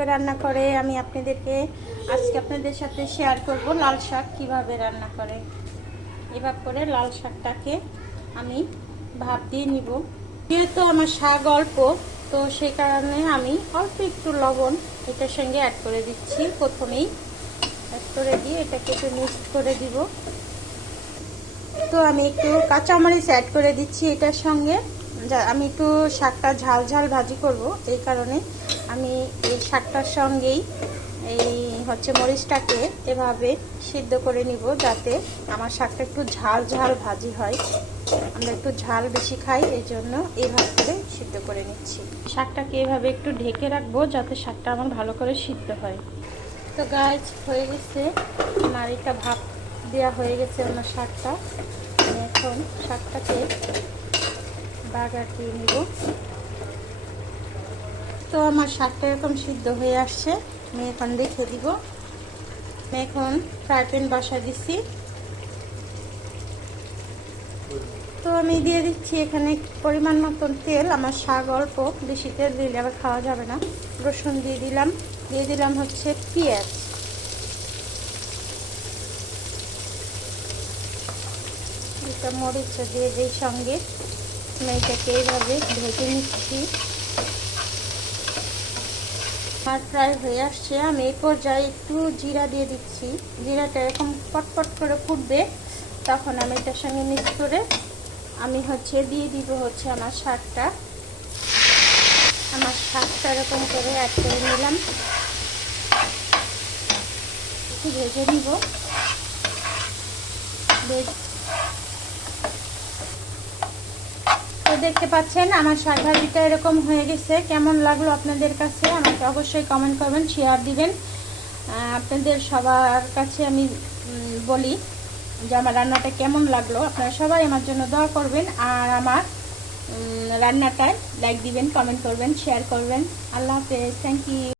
কিভাবে রান্না করে আমি আজকে আপনাদের সাথে শেয়ার করব। লাল শাক কিভাবে রান্না করে। এভাবে করে লাল শাকটাকে আমি ভাপ দিয়ে নিব। যেহেতু আমার শাক অল্প, তো সেই কারণে আমি অল্প একটু লবণ এটার সঙ্গে অ্যাড করে দিচ্ছি। প্রথমেই অ্যাড করে দিয়ে এটাকে একটু মিক্স করে দিব। তো আমি একটু কাঁচামরিচ অ্যাড করে দিচ্ছি এটার সঙ্গে। আমি একটু শাকটা ঝাল ঝাল ভাজি করব, এই কারণে আমি এই শাকটার সঙ্গেই মরিচটাকে এভাবে সিদ্ধ করে নিব, যাতে আমার শাকটা একটু ঝাল ঝাল ভাজি হয়। আমরা একটু ঝাল বেশি খাই, এই জন্য এইভাবে করে সিদ্ধ করে নিচ্ছি। শাকটাকে এভাবে একটু ঢেকে রাখবো, যাতে শাকটা আমার ভালো করে সিদ্ধ হয়। তো গাছ হয়ে গেছে আমার, এটা ভাপ দেওয়া হয়ে গেছে আমার শাকটা। আমি এখন শাকটাকে বাগার দিয়ে নিব। তো আমার শাকটা এরকম সিদ্ধ হয়ে আসছে, আমি এখন রেখে দিব। আমি এখন ফ্রাই প্যান বসায় দিচ্ছি। তো আমি দিয়ে দিচ্ছি এখানে পরিমাণ মতন তেল। আমার শাক অল্প, বেশি তেল দিলে আবার খাওয়া যাবে না। রসুন দিয়ে দিলাম হচ্ছে পেঁয়াজ। এটা মরিচ দিয়ে দিই সঙ্গে। আমি এটাকে এইভাবে ভেজে নিচ্ছি। আর ফ্রাই হয়ে আসছে, আমি এই পর্যায়ে একটু জিরা দিয়ে দিচ্ছি। জিরাটা এরকম পটপট করে ফুটবে, তখন আমি এটার সঙ্গে মিক্স করে আমি দিয়ে দিব আমার শাকটা। এরকম করে অ্যাড করে নিলাম, একটু ভেজে নিব। তো দেখতে পাচ্ছেন আমার শাক ভাজিটা এরকম হয়ে গেছে। কেমন লাগলো আপনাদের কাছে আমাকে অবশ্যই কমেন্ট করবেন, শেয়ার দিবেন। আপনাদের সবার কাছে আমি বলি যে আমার রান্নাটা কেমন লাগলো। আপনারা সবাই আমার জন্য দোয়া করবেন, আর আমার রান্নাটায় লাইক দিবেন, কমেন্ট করবেন, শেয়ার করবেন। আল্লাহ হাফেজ, থ্যাংক ইউ।